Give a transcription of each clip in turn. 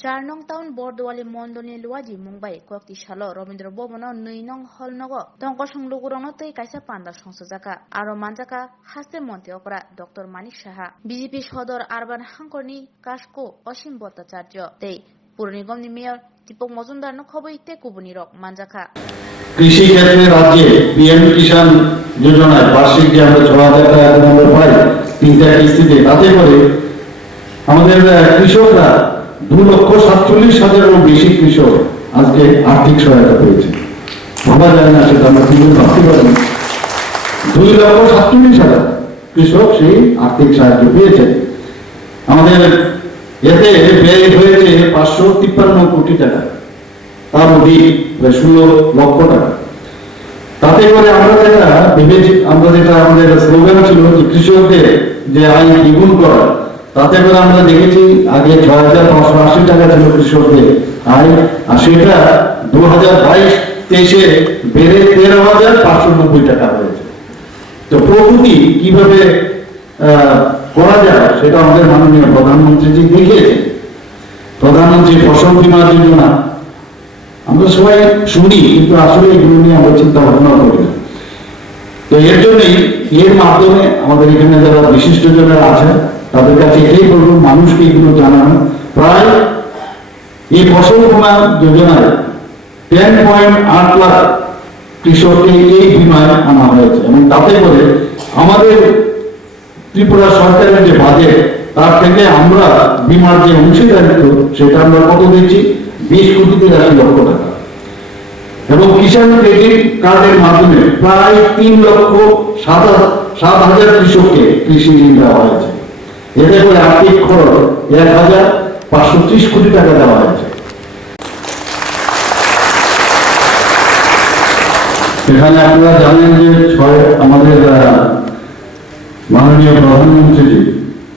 4 nong taun Bordowali Mondolni Luaji Mumbai Kokti Shalo Robindra Bobano 2 nong hol nogo Tongko Songlugurano tei kaisa panda songsojaka aro manjaka haste monte opera Dr. Manik Saha BJP Shodor Arban Hangkorni Kashko Osim Bhattacharya tei Pur Nigomni Mayor Dipok Mojumdar no khoboi te kubuni rok manjaka কৃষি ক্ষেত্রে রাজ্যে PM কিষাণ যোজনায় বার্ষিক যে আমরা ৬,০০০ টাকা আমরা পাই তিনটা কিস্তিতে তাতে করে আমাদের কৃষকরা 2,47,000-এরও বেশি কৃষক আজকে আর্থিক সহায়তা পেয়েছে। ভাবা যায় না, সেটা আমরা কিন্তু ভাবতে পারি। 2,47,000 কৃষক সেই আর্থিক সাহায্য পেয়েছে। আমাদের এতে ব্যয় হয়েছে 553 কোটি টাকা, তার অধিক 16 লক্ষ টাকা। তাতে করে আমরা যেটা ভেবেছি, যেটা আমাদের স্লোগান ছিল যে কৃষকদের যে আয় দ্বিগুণ করা, তাতে করে আমরা দেখেছি আগে 6,580 টাকা ছিল কৃষকদের আয়, আর সেটা 2022-23-এ বেড়ে 13,590 টাকা হয়েছে। তো প্রগতি কিভাবে করা যায় সেটা আমাদের মাননীয় প্রধানমন্ত্রীজি দেখিয়েছেন। প্রধানমন্ত্রী ফসল বীমা যোজনা আমরা সবাই শুনি, কিন্তু আসলে এগুলো নিয়ে আমরা চিন্তা ভাবনা করি না। তো এর জন্যই এর মাধ্যমে আমাদের এখানে যারা বিশিষ্টজনেরা আছেন তাদের কাছে এটাই বলবো, মানুষকে এগুলো জানানো। প্রায় এই ফসল বীমা যোজনায় 10.8 লাখ কৃষককে এই বীমায় আনা হয়েছে, এবং তাতে করে আমাদের ত্রিপুরা সরকারের যে বাজেট তার থেকে আমরা বীমার যে অংশীদারিত্ব সেটা আমরা কত দিচ্ছি, 20,83 লক্ষ টাকা। এবং কিষাণ ক্রেডিট কার্ডের মাধ্যমে প্রায় 3,07,000 কৃষককে কৃষি ঋণ দেওয়া হয়েছে। এতে করে আর্থিক খরচ 1,530 কোটি টাকা দেওয়া হয়েছে। এখানে আপনারা জানেন যে আমাদের মাননীয় প্রধানমন্ত্রী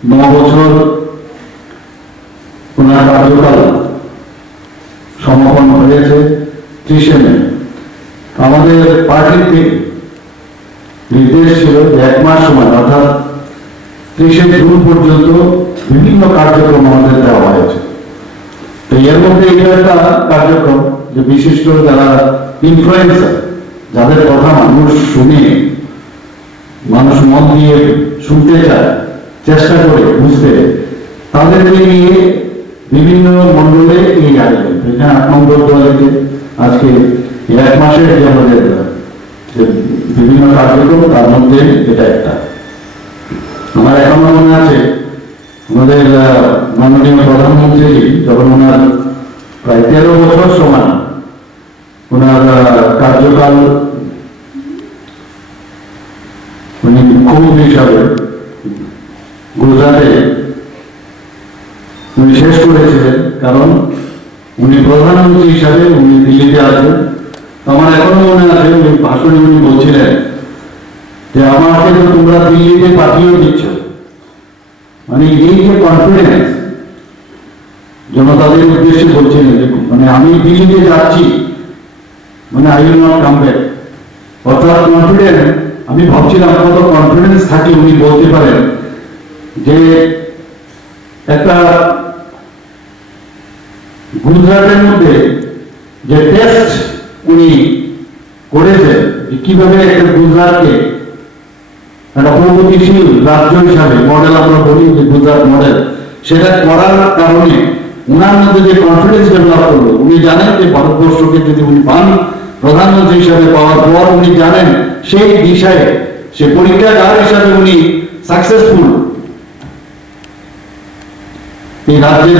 9 বছর ওনার কার্যকাল সমাপন হয়েছে 30 মে। আমাদের পার্টিতে নির্দেশ ছিল যে 1 মাস সময়, অর্থাৎ 30 জুন পর্যন্ত বিভিন্ন কার্যক্রম আমাদের দেওয়া হয়েছে। তো এর মধ্যে এটা একটা কার্যক্রম যে বিশিষ্ট যারা ইনফ্লুয়েন্সার, যাদের কথা মানুষ শুনে, মানুষ মন দিয়ে শুনতে চায়, চেষ্টা করে বুঝতে, তাদেরকে নিয়ে বিভিন্ন মন্ডলে এই আয়োজন। এখানে 8 নম্বর দোয়ালিতে আজকে 1 মাসের যে আমাদের বিভিন্ন কার্যক্রম, তার মধ্যে এটা একটা। আমার এখনো মনে আছে আমাদের মাননীয় প্রধানমন্ত্রী যখন ওনার প্রায় 13 বছর সময় ওনার কার্যকাল উনি মুখ্যমন্ত্রী হিসাবে গুজরাটে উনি শেষ করেছিলেন, কারণ উনি প্রধানমন্ত্রী হিসাবে উনি দিল্লিতে আছেন। আমার এখনো মনে আছে উনি ভাষণে উনি বলছিলেন যে আমাকে তো তোমরা দিল্লিতে পাঠিয়ে দিচ্ছ, মানে এই যে কনফিডেন্স জনতাদের উদ্দেশ্যে বলছিলেন যে মানে আমি দিল্লিতে যাচ্ছি, মানে I will not come back, অর্থাৎ কনফিডেন্স। আমি ভাবছিলাম কত কনফিডেন্স থাকে উনি বলতে পারেন যে একটা গুজরাটের মধ্যে যে টেস্ট উনি করেছেন কিভাবে একটা গুজরাটকে একটা প্রগতিশীল রাজ্য হিসাবে মডেল আমরা বলি যে গুজরাট মডেল, সেটা করার কারণে উনার মধ্যে যে কনফিডেন্স ডেভেলপ করলো। উনি জানেন যে ভারতবর্ষকে যদি উনি পান প্রধানমন্ত্রী হিসাবে পাওয়ার পর, উনি জানেন সেই দিশায় সে পরীক্ষাগার হিসাবে উনি সাকসেসফুল এই রাজ্যের